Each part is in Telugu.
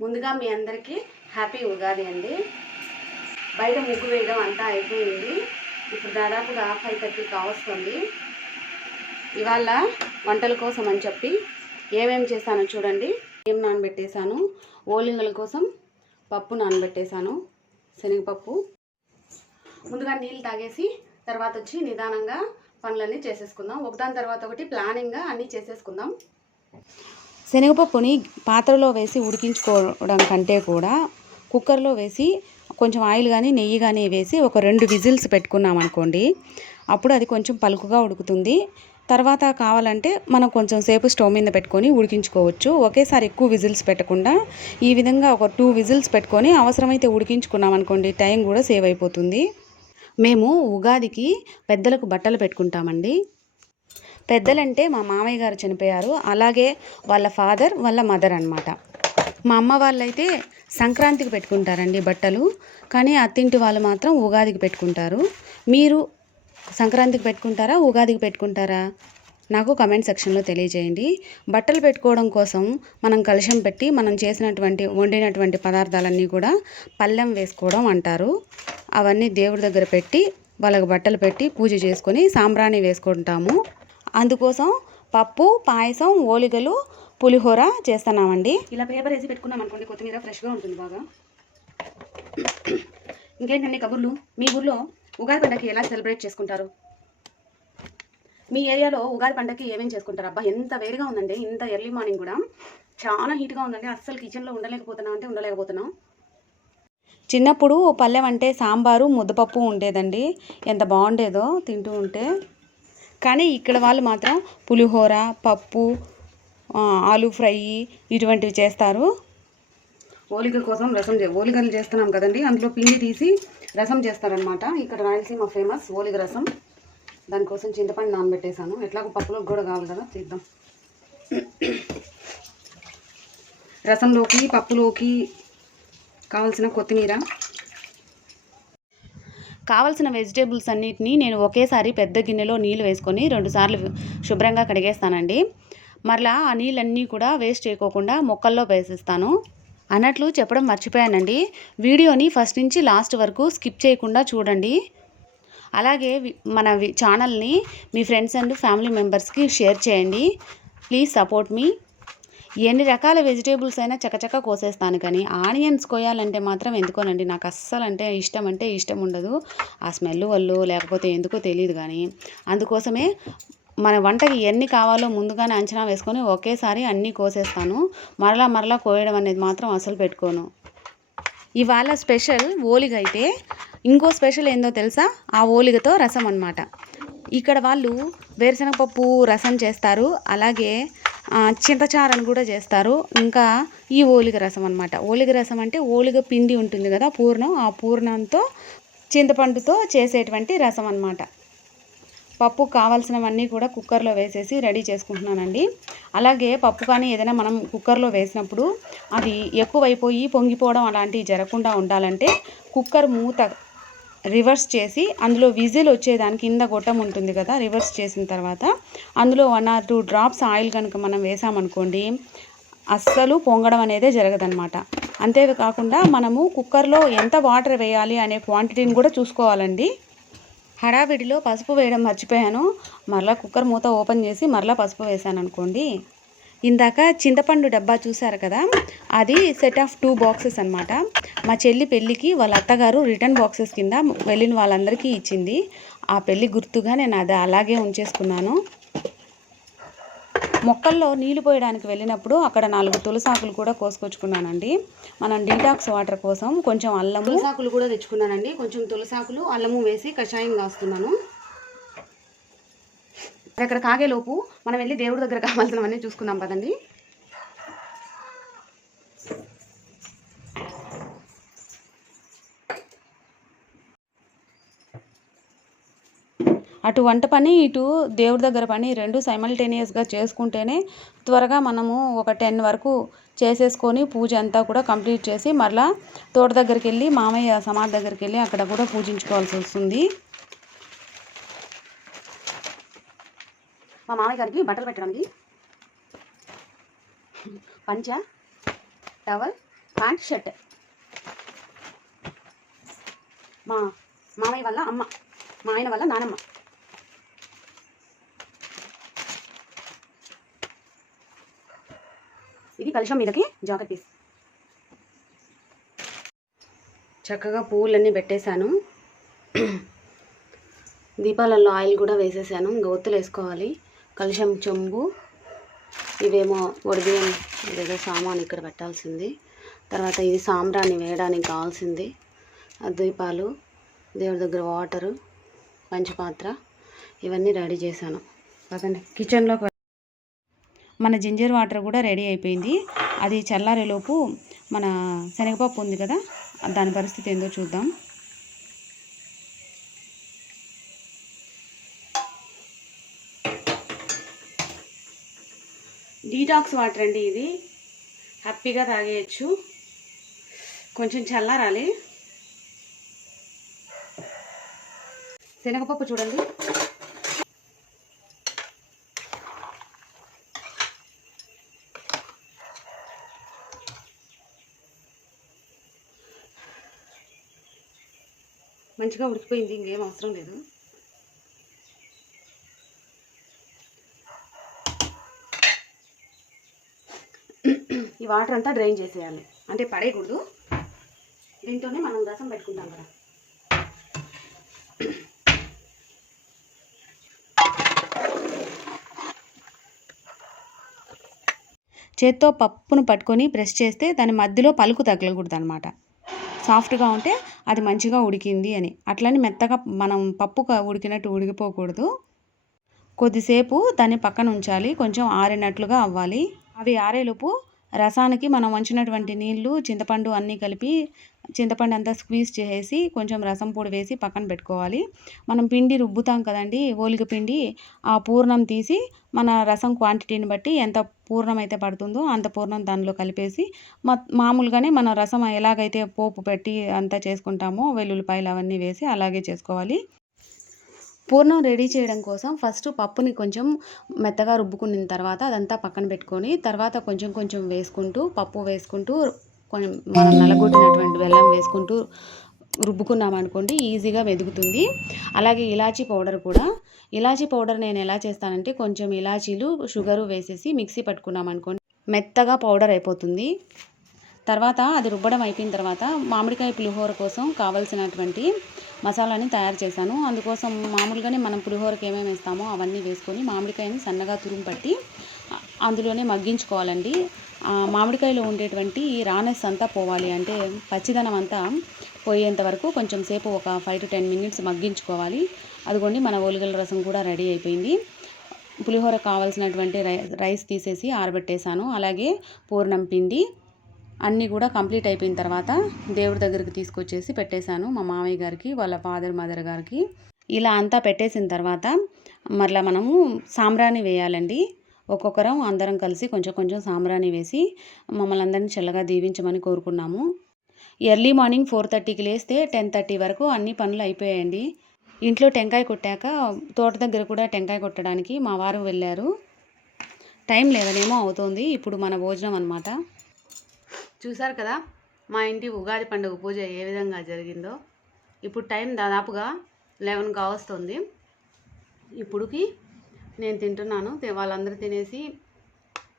ముందుగా మీ అందరికీ హ్యాపీ ఉగాది అండి. బయట ముగ్గు వేయడం అంతా అయిపోయింది. ఇప్పుడు దాదాపుగా ఫైవ్ థర్టీ కావస్తుంది. ఇవాళ వంటల కోసం అని చెప్పి ఏమేమి చేశానో చూడండి. ఏం నానబెట్టేశాను? ఓలింగల కోసం పప్పు నానబెట్టేశాను. శనగపప్పు. ముందుగా నీళ్ళు తాగేసి తర్వాత వచ్చి నిదానంగా పనులన్నీ చేసేసుకుందాం. ఒకదాని తర్వాత ఒకటి ప్లానింగ్గా అన్నీ చేసేసుకుందాం. శనగపప్పుని పాత్రలో వేసి ఉడికించుకోవడం కంటే కూడా కుక్కర్లో వేసి కొంచెం ఆయిల్ కానీ నెయ్యి కానీ వేసి ఒక రెండు విజిల్స్ పెట్టుకున్నాం అనుకోండి అప్పుడు అది కొంచెం పలుకుగా ఉడుకుతుంది. తర్వాత కావాలంటే మనం కొంచెం సేపు స్టవ్ మీద పెట్టుకొని ఉడికించుకోవచ్చు. ఒకేసారి ఎక్కువ విజిల్స్ పెట్టకుండా ఈ విధంగా ఒక టూ విజిల్స్ పెట్టుకొని అవసరమైతే ఉడికించుకున్నాం అనుకోండి టైం కూడా సేవ్ అయిపోతుంది. మేము ఉగాదికి పెద్దలకు బట్టలు పెట్టుకుంటామండి. పెద్దలంటే మా మామయ్య గారు చనిపోయారు. అలాగే వాళ్ళ ఫాదర్ వాళ్ళ మదర్ అన్నమాట. మా అమ్మ వాళ్ళైతే సంక్రాంతికి పెట్టుకుంటారండి బట్టలు. కానీ అత్తింటి వాళ్ళు మాత్రం ఉగాదికి పెట్టుకుంటారు. మీరు సంక్రాంతికి పెట్టుకుంటారా ఉగాదికి పెట్టుకుంటారా? నాకు కమెంట్ సెక్షన్లో తెలియజేయండి. బట్టలు పెట్టుకోవడం కోసం మనం కలుషం పెట్టి మనం చేసినటువంటి వండినటువంటి పదార్థాలన్నీ కూడా పళ్ళెం వేసుకోవడం అంటారు. అవన్నీ దేవుడి దగ్గర పెట్టి వాళ్ళకి బట్టలు పెట్టి పూజ చేసుకొని సాంబ్రాణి వేసుకుంటాము. అందుకోసం పప్పు పాయసం ఓలిగలు పులిహోర చేస్తున్నామండి. ఇలా పేపర్ వేసి పెట్టుకున్నాం అనుకోండి కొత్తిమీర ఫ్రెష్గా ఉంటుంది బాగా. ఇంకేంటండి కబుర్లు? మీ ఊర్లో ఉగాది పండగకి ఎలా సెలబ్రేట్ చేసుకుంటారు? మీ ఏరియాలో ఉగాది పండగకి ఏమేమి చేసుకుంటారు? అబ్బా ఎంత వేడిగా ఉందండి ఇంత ఎర్లీ మార్నింగ్ కూడా. చాలా హీట్గా ఉందండి అస్సలు కిచెన్లో ఉండలేకపోతున్నాం అంటే ఉండలేకపోతున్నాం. చిన్నప్పుడు పల్లెం అంటే సాంబారు ముద్దపప్పు ఉండేదండి. ఎంత బాగుండేదో తింటూ ఉంటే. కానీ ఇక్కడ వాళ్ళు మాత్రం పులిహోర పప్పు ఆలు ఫ్రై ఇటువంటివి చేస్తారు. ఓలిక కోసం రసం చే ఓలిగలు చేస్తున్నాం కదండి. అందులో పిండి తీసి రసం చేస్తారనమాట ఇక్కడ రాయలసీమ ఫేమస్ ఓలిగ రసం. దానికోసం చింతపండు నానబెట్టేశాను. ఎట్లాగో పప్పులోకి కూడా కావాలి కదా తీద్దాం రసంలోకి పప్పులోకి కావాల్సిన కొత్తిమీర కావలసిన వెజిటేబుల్స్ అన్నిటిని నేను ఒకేసారి పెద్ద గిన్నెలో నీళ్ళు వేసుకొని రెండుసార్లు శుభ్రంగా కడిగేస్తానండి. మరలా ఆ నీళ్ళన్నీ కూడా వేస్ట్ చేయకోకుండా మొక్కల్లో వేసేస్తాను. అన్నట్లు చెప్పడం మర్చిపోయానండి. వీడియోని ఫస్ట్ నుంచి లాస్ట్ వరకు స్కిప్ చేయకుండా చూడండి. అలాగే వి- మన ఛానల్ని మీ ఫ్రెండ్స్ అండ్ ఫ్యామిలీ మెంబర్స్కి షేర్ చేయండి. ప్లీజ్ సపోర్ట్ మీ. ఎన్ని రకాల వెజిటేబుల్స్ అయినా చకచక కోసేస్తాను కానీ ఆనియన్స్ కోయాలంటే మాత్రం ఎందుకోనండి? నాకు అస్సలు అంటే ఇష్టం అంటే ఇష్టం ఉండదు. ఆ స్మెల్ వల్ల లేకపోతే ఎందుకో తెలియదు కానీ అందుకోసమే మన వంటకి ఎన్ని కావాలో ముందుగానే అంచనా వేసుకొని ఒకేసారి అన్నీ కోసేస్తాను. మరలా మరలా కోయడం అనేది మాత్రం అసలు పెట్టుకోను. ఇవాళ స్పెషల్ ఓలిగ అయితే ఇంకో స్పెషల్ ఏందో తెలుసా? ఆ ఓలిగతో రసం అన్నమాట. ఇక్కడ వాళ్ళు వేరుశనగపప్పు రసం చేస్తారు. అలాగే చింతచారని కూడా చేస్తారు. ఇంకా ఈ ఓలిగ రసం అన్నమాట. ఓలిగ రసం అంటే ఓలిగ పిండి ఉంటుంది కదా పూర్ణం. ఆ పూర్ణంతో చింతపండుతో చేసేటువంటి రసం అన్నమాట. పప్పు కావాల్సినవన్నీ కూడా కుక్కర్లో వేసేసి రెడీ చేసుకుంటున్నానండి. అలాగే పప్పు కానీ ఏదైనా మనం కుక్కర్లో వేసినప్పుడు అది ఎక్కువైపోయి పొంగిపోవడం అలాంటివి జరగకుండా ఉండాలంటే కుక్కర్ మూత రివర్స్ చేసి అందులో విజిల్ వచ్చేదానికి కింద గొట్టం ఉంటుంది కదా రివర్స్ చేసిన తర్వాత అందులో one or two drops oil కనుక మనం వేసామనుకోండి అస్సలు పొంగడం అనేదే జరగదన్నమాట. అంతేకాకుండా మనము కుక్కర్లో ఎంత వాటర్ వేయాలి అనే క్వాంటిటీని కూడా చూసుకోవాలండి. హడావిడిలో పసుపు వేయడం మర్చిపోయాను. మరలా కుక్కర్ మూత ఓపెన్ చేసి మరలా పసుపు వేసాను అనుకోండి ఇందాక చింతపండు డబ్బా చూసారు కదా అది సెట్ ఆఫ్ టూ బాక్సెస్ అనమాట మా చెల్లి పెళ్ళికి వాళ్ళ అత్తగారు రిటర్న్ బాక్సెస్ కింద వెళ్ళిన వాళ్ళందరికీ ఇచ్చింది. ఆ పెళ్ళి గుర్తుగా నేను అది అలాగే ఉంచేసుకున్నాను. మొక్కల్లో నీళ్ళు పోయడానికి వెళ్ళినప్పుడు అక్కడ నాలుగు తులసాకులు కూడా కోసుకొచ్చుకున్నానండి. మనం డీటాక్స్ వాటర్ కోసం కొంచెం అల్లము తులసాకులు కూడా తెచ్చుకున్నానండి. కొంచెం తులసాకులు అల్లము వేసి కషాయం కాస్తున్నాను. అక్కడ కాగేలోపు మనం వెళ్ళి దేవుడి దగ్గర కావాల్సినవన్నీ చూసుకుందాం పదండి అటు వంట పని ఇటు దేవుడి దగ్గర పని రెండు సైమల్టేనియస్గా చేసుకుంటేనే త్వరగా మనము ఒక టెన్ వరకు చేసేసుకొని పూజ అంతా కూడా కంప్లీట్ చేసి మరలా తోట దగ్గరికి వెళ్ళి మామయ్య సమాధి దగ్గరికి వెళ్ళి అక్కడ కూడా పూజించుకోవాల్సి వస్తుంది. మా మామయ్య గారికి బట్టలు పెట్టడానికి. పంచ టవల్ ప్యాంట్ షర్ట్. మా మామయ్య వల్ల అమ్మ మా ఆయన వల్ల నానమ్మ. ఇది కలుషం మీదకి జాకెట్ పీస్. చక్కగా పువ్వులన్నీ పెట్టేశాను. దీపాలలో ఆయిల్ కూడా వేసేసాను. ఇంకా ఒత్తులు వేసుకోవాలి. కలుషం చెంబు. ఇవేమో ఒడిబియ్యం ఏదో సామాన్ ఇక్కడ పెట్టాల్సింది. తర్వాత ఇది సాంబ్రాన్ని వేయడానికి కావాల్సింది. దీపాలు దేవుడి దగ్గర వాటరు పంచపాత్ర ఇవన్నీ రెడీ చేశాను. పదండి కిచెన్లో మన జింజర్ వాటర్ కూడా రెడీ అయిపోయింది. అది చల్లారేలోపు మన శనగపప్పు ఉంది కదా దాని పరిస్థితి ఏందో చూద్దాం. డీటాక్స్ వాటర్ అండి ఇది. హ్యాపీగా తాగేయచ్చు. కొంచెం చల్లారాలి. శనగపప్పు చూడండి. మంచిగా ఉడికిపోయింది ఇంకేం అవసరం లేదు. ఈ వాటర్ అంతా డ్రైన్ చేసేయాలి. అంటే పడేయకూడదు. దీంతోనే మనం రసం పెట్టుకుంటాం కదా. చేత్తో పప్పును పట్టుకొని ప్రెస్ చేస్తే దాని మధ్యలో పలుకు తగలకూడదు అనమాట సాఫ్ట్గా ఉంటే అది మంచిగా ఉడికింది అని. అట్లని మెత్తగా మనం పప్పు ఉడికినట్టు ఉడికిపోకూడదు. కొద్దిసేపు దాన్ని పక్కన ఉంచాలి. కొంచెం ఆరినట్లుగా అవ్వాలి. అవి ఆరేలోపు రసానికి మనం వంచినటువంటి నీళ్ళు చింతపండు అన్నీ కలిపి చింతపండు అంతా స్క్వీజ్ చేసేసి కొంచెం రసం పొడి వేసి పక్కన పెట్టుకోవాలి. మనం పిండి రుబ్బుతాం కదండి ఓలిక పిండి ఆ పూర్ణం తీసి మన రసం క్వాంటిటీని బట్టి ఎంత పూర్ణం అయితే పడుతుందో అంత పూర్ణం దానిలో కలిపేసి మ- మామూలుగానే మనం రసం ఎలాగైతే పోపు పెట్టి అంతా చేసుకుంటామో వెల్లుల్లిపాయలు అవన్నీ వేసి అలాగే చేసుకోవాలి. పూర్ణం రెడీ చేయడం కోసం ఫస్ట్ పప్పుని కొంచెం మెత్తగా రుబ్బుకున్న తర్వాత అదంతా పక్కన పెట్టుకొని తర్వాత కొంచెం కొంచెం వేసుకుంటూ పప్పు వేసుకుంటూ కొంచెం మనం నలగొట్టినటువంటి బెల్లం వేసుకుంటూ రుబ్బుకున్నాం అనుకోండి ఈజీగా మెదుగుతుంది. అలాగే ఇలాచీ పౌడర్ కూడా. ఇలాచీ పౌడర్ నేను ఎలా చేస్తానంటే కొంచెం ఇలాచీలు షుగరు వేసేసి మిక్సీ పట్టుకున్నాం అనుకోండి మెత్తగా పౌడర్ అయిపోతుంది. తర్వాత అది రుబ్బడం అయిపోయిన తర్వాత మామిడికాయ పులిహోర కోసం కావలసినటువంటి మసాలాని తయారు చేశాను. అందుకోసం మామూలుగానే మనం పులిహోరకి ఏమేమి వేస్తామో అవన్నీ వేసుకొని మామిడికాయని సన్నగా తురుము పట్టి అందులోనే మగ్గించుకోవాలండి. మామిడికాయలో ఉండేటువంటి రానెస్ అంతా పోవాలి. అంటే పచ్చిదనం అంతా పోయేంత వరకు కొంచెం సేపు ఒక ఫైవ్ టు టెన్ మినిట్స్ మగ్గించుకోవాలి. అదిగోండి మన ఓలిగల రసం కూడా రెడీ అయిపోయింది. పులిహోర కావాల్సినటువంటి రై రైస్ తీసేసి ఆరబెట్టేశాను. అలాగే పూర్ణం పిండి అన్నీ కూడా కంప్లీట్ అయిపోయిన తర్వాత దేవుడి దగ్గరికి తీసుకొచ్చేసి పెట్టేశాను మా మామయ్య గారికి వాళ్ళ ఫాదర్ మదర్ గారికి. ఇలా అంతా పెట్టేసిన తర్వాత మరలా మనము సాంబ్రాణి వేయాలండి. ఒక్కొక్కరం అందరం కలిసి కొంచెం కొంచెం సాంబ్రాణి వేసి మమ్మల్ని అందరినీ చల్లగా దీవించమని కోరుకున్నాము. ఎర్లీ మార్నింగ్ ఫోర్ థర్టీకి లేస్తే టెన్ థర్టీ వరకు అన్ని పనులు అయిపోయాయండి. ఇంట్లో టెంకాయ కొట్టాక తోట దగ్గర కూడా టెంకాయ కొట్టడానికి మా వారు వెళ్ళారు. టైం లేదనేమో అవుతోంది ఇప్పుడు మన భోజనం అనమాట చూసారు కదా? మా ఇంటి ఉగాది పండుగ పూజ ఏ విధంగా జరిగిందో? ఇప్పుడు టైం దాదాపుగా లెవెన్ కావస్తుంది ఇప్పుడుకి నేను తింటున్నాను. వాళ్ళందరూ తినేసి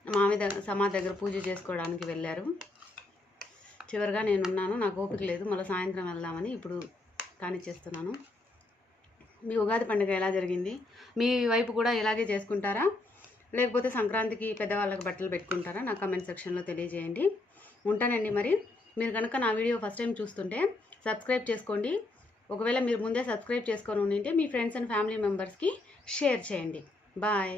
మామి దగ్గర సమా దగ్గర పూజ చేసుకోవడానికి వెళ్ళారు. చివరిగా నేను ఉన్నాను నాకు ఓపిక లేదు. మళ్ళీ సాయంత్రం వెళ్దామని ఇప్పుడు కానిచ్చేస్తున్నాను. మీ ఉగాది పండుగ ఎలా జరిగింది? మీ వైపు కూడా ఇలాగే చేసుకుంటారా? లేకపోతే సంక్రాంతికి పెద్దవాళ్ళకి బట్టలు పెట్టుకుంటారా? నా కమెంట్ సెక్షన్లో తెలియజేయండి. ఉంటానండి మరి. మీరు కనుక నా వీడియో ఫస్ట్ టైం చూస్తుంటే సబ్స్క్రైబ్ చేసుకోండి. ఒకవేళ మీరు ముందే సబ్స్క్రైబ్ చేసుకొని ఉండింటే మీ ఫ్రెండ్స్ అండ్ ఫ్యామిలీ మెంబర్స్కి షేర్ చేయండి. బాయ్.